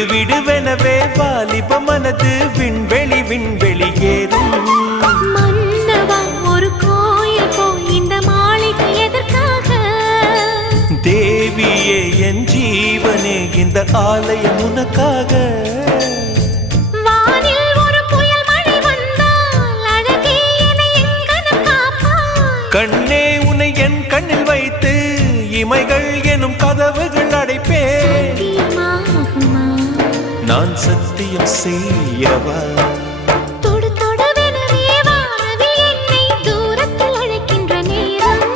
விடு விடுவெனவே வாலிப மனது விண்வெளி விண்வெளி ஏறும். மன்னவா ஒரு கோயில் போய் இந்த மாளிகை எதற்காக? தேவியே என் ஜீவனே இந்த ஆலயம் உனக்காக. வானில் ஒரு புயல் மழை வந்தால் அழகே என்னை எங்கனம் காப்பாய். கண்ணே உன்னை என் கண்ணில் வைத்து இமைகள் எனும் கதவுகள் அடைப்பேன். சத்தியமாகுமா? நான் சத்தியம் செய்யவா? தொடு தொடுவெனவே வானவில் என்னை தூரத்தில் அழைக்கின்ற நேரம்.